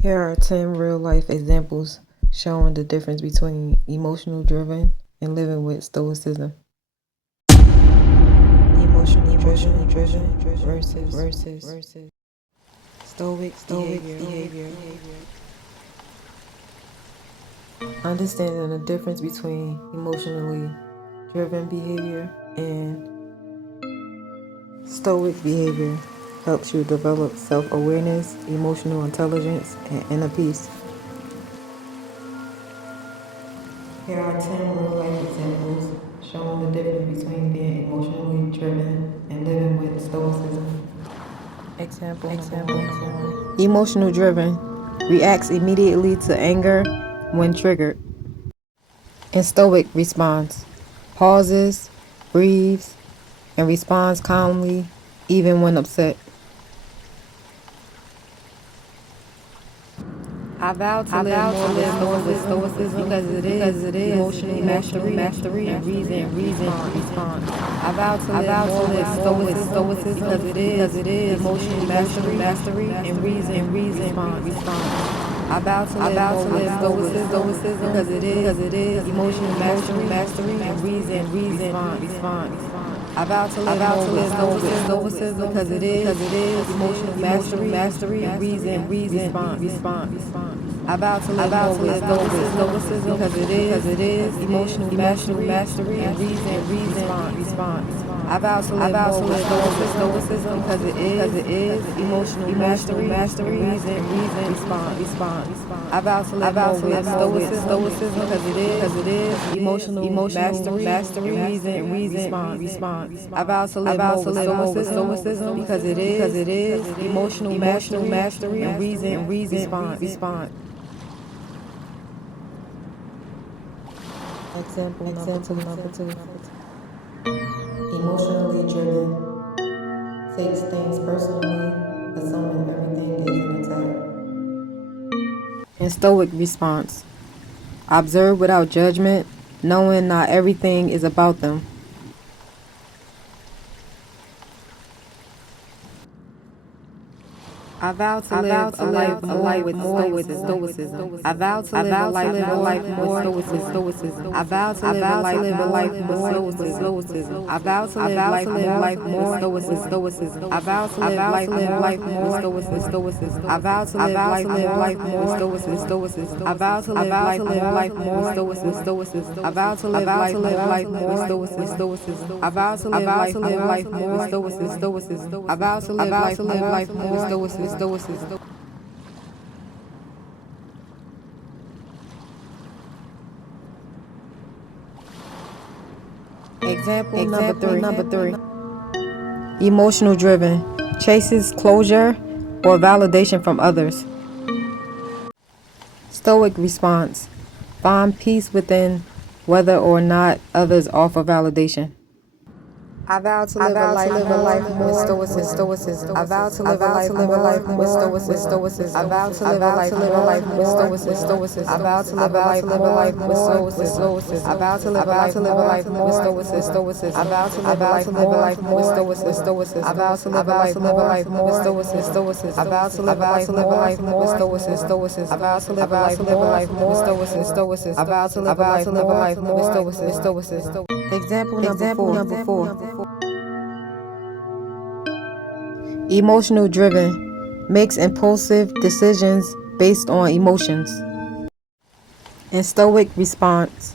Here are 10 real-life examples showing the difference between emotional driven and living with stoicism. Emotionally driven versus stoic behavior. Understanding the difference between emotionally driven behavior and stoic behavior helps you develop self-awareness, emotional intelligence, and inner peace. Here are 10 real-life examples showing the difference between being emotionally driven and living with stoicism. Example number one. Emotional driven reacts immediately to anger when triggered. And stoic responds, pauses, breathes, and responds calmly even when upset. I vow to live more with stoicism because it is emotional mastery and reason response. I vow to live more with stoicism because it is emotional mastery and reason response. I vow to live more with stoicism because it is emotional mastery and reason response. I vow to live more with stoicism because it is emotional mastery and reason response. I vow to live more with stoicism because it is emotional mastery and reason response. I vow to live more with stoicism because it is emotional mastery and reason response. I vow to live more with stoicism because it is emotional mastery and reason response. I vow to live more with stoicism because it is emotional mastery and reason response. Example number two. Emotionally driven takes things personally, assuming everything is an attack. And stoic response. Observe without judgment, knowing not everything is about them. I vow to live a life more with stoicism. I vow to live a life more with stoicism. I vow to live a life more with stoicism. I vow to live life more with stoicism. I vow to live life more with stoicism. I vow to live life more with stoicism. I vow to live life more with stoicism. I vow to live life more with stoicism. I vow to live life more with stoicism. I vow to live life more with stoicism. Example number three. Emotional driven chases closure or validation from others. Stoic response. Find peace within whether or not others offer validation. I vow to live a life more with stoicism. I vow to live a life more with stoicism. I vow to live a life more with stoicism. I vow to live a life more with stoicism. I vow to live a life more with stoicism. I vow to live a life more with stoicism. I vow to live a life more with stoicism. I vow to live a life more with stoicism. I vow to live a life more with stoicism. I vow to live a life more with stoicism. Example number four. Emotional driven makes impulsive decisions based on emotions. And stoic response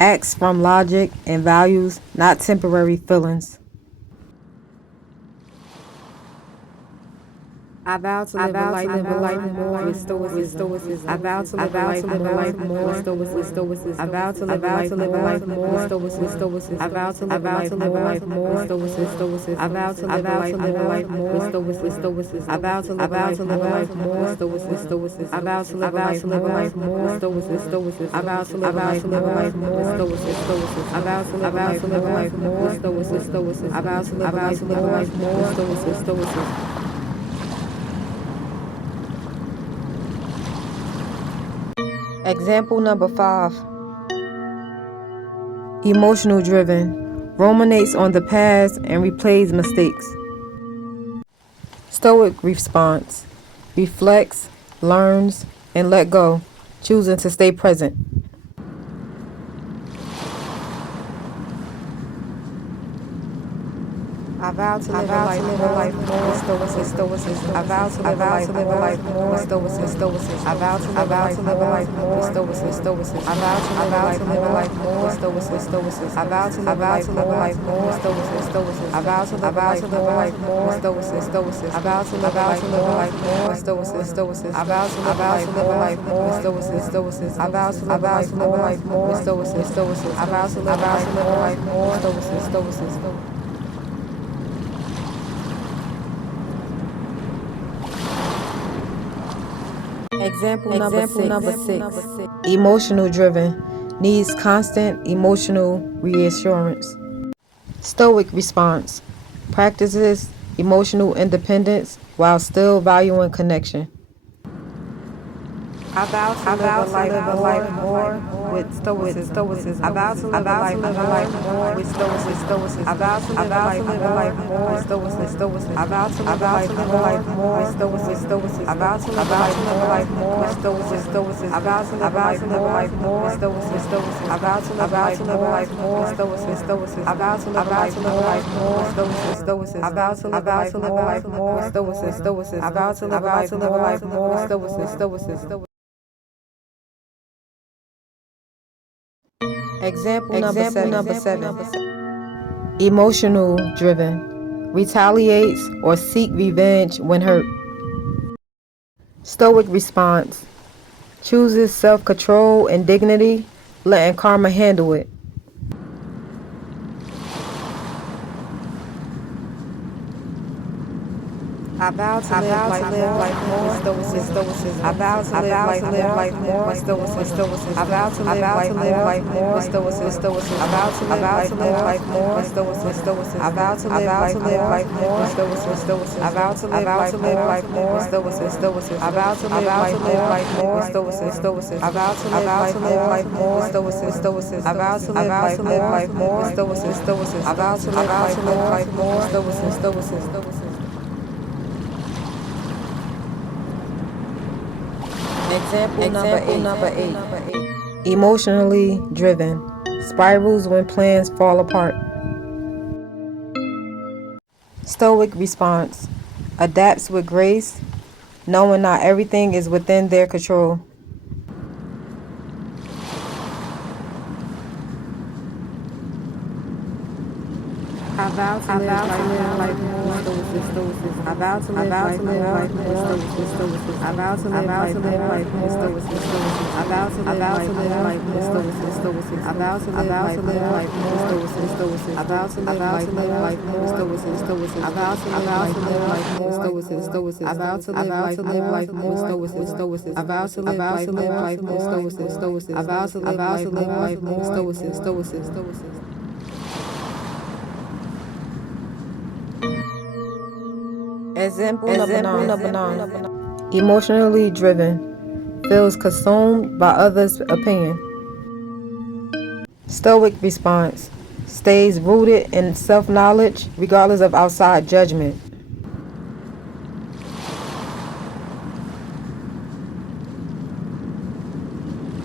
acts from logic and values, not temporary feelings. I vow to live a life more with stoicism. I vow to live a life more with stoicism. I vow to live a life more with stoicism. I vow to live a life more with stoicism. I vow to live a life more with stoicism. I vow to live a life more with stoicism. I vow to live a life more with stoicism. I vow to live a life more with stoicism. I vow to live a life more with stoicism. I vow to live a life more with stoicism. Example number 5. Emotional driven ruminates on the past and replays mistakes. Stoic response reflects learns, and let go, choosing to stay present. I vow to live a life more with stoicism. I vow to live a life more with stoicism. I vow to live a life more with stoicism. I vow to live a life more with stoicism. I vow to live a life more with stoicism. I vow to live a life more with stoicism. I vow to live a life more with stoicism. I vow to live a life more with stoicism. I vow to live a life more with stoicism. I vow to live a life more with stoicism. Example number six. Emotional driven. Needs constant emotional reassurance. Stoic response. Practices emotional independence while still valuing connection. I vow to live a life more with stoicism. I vow to live a life more with stoicism. I vow to live a life more with stoicism. I vow to live a life more with stoicism. I vow to live a life more with stoicism. I vow to live a life more with stoicism. I vow to live a life more with stoicism. I vow to live a life more with stoicism. I vow to live a life more with stoicism. I vow to live a life more with stoicism. Example number seven. Emotional driven. Retaliates or seek revenge when hurt. Stoic response. Chooses self-control and dignity, letting karma handle it. I vow to live life more with stoicism. I vow to live life more with stoicism. I vow to live life more with stoicism. I vow to live life more with stoicism. I vow to live life more with stoicism. I vow to live life more with stoicism. I vow to live life more with stoicism. I vow to live life more with stoicism. I vow to live life more with stoicism. I vow to live life more with stoicism. Example number eight. Emotionally driven. Spirals when plans fall apart. Stoic response. Adapts with grace, knowing not everything is within their control. I vow to live life more with stoicism. I vow to live life more with stoicism. I vow to live life more with stoicism. I vow to live life more with stoicism. I vow to live life more with stoicism. I vow to live life more with stoicism. I vow to live life more with stoicism. I vow to live life more with stoicism. I vow to live life more with stoicism. I vow to live life more with stoicism. Example number nine. Emotionally driven. Feels consumed by others' opinion. Stoic response. Stays rooted in self-knowledge regardless of outside judgment.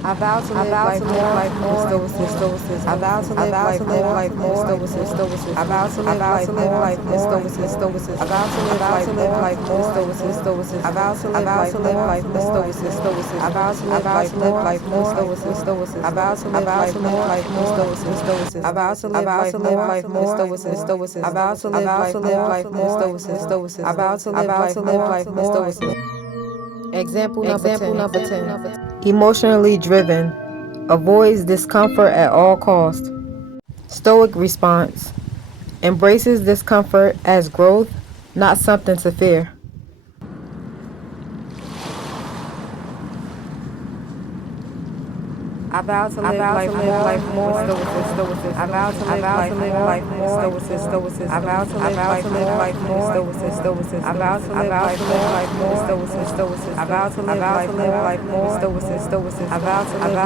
I vow to live life more with stoicism. I vow to live life more with stoicism. I vow to live life more with stoicism. I vow to live life more with stoicism. I vow to live life more with stoicism. I vow to live life more with stoicism. I vow to live life more with stoicism. I vow to live life more with stoicism. I vow to live life more with stoicism. I vow to live life more with stoicism. Example number 10. Emotionally driven. Avoids discomfort at all costs. Stoic response. Embraces discomfort as growth, not something to fear. I vow to live life more with stoicism. I vow to live life more with stoicism. I vow to live life more with stoicism. I vow to live life more with stoicism. I vow to live life more with stoicism. I vow to live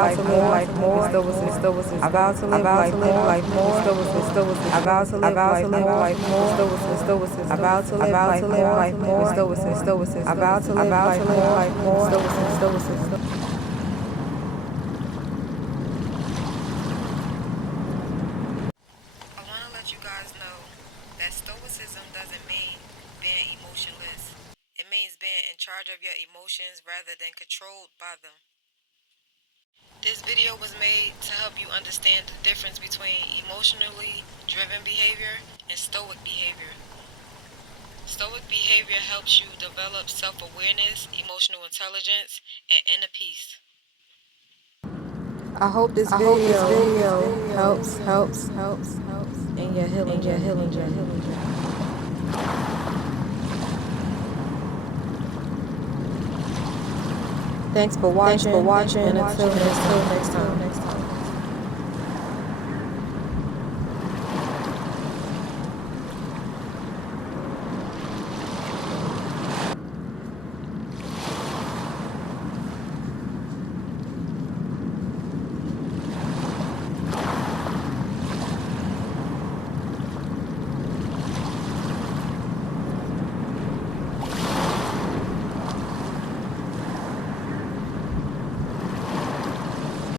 life more with stoicism. I vow to live life more with stoicism. I vow to live life more with stoicism. I vow to live life more with stoicism. I vow to live life more with stoicism. I want to let you guys know that Stoicism doesn't mean being emotionless. It means being in charge of your emotions rather than controlled by them. This video was made to help you understand the difference between emotionally driven behavior and stoic behavior. Stoic behavior helps you develop self-awareness, emotional intelligence, and inner peace. I hope this video helps in your healing journey. Thanks for watching, and until next time.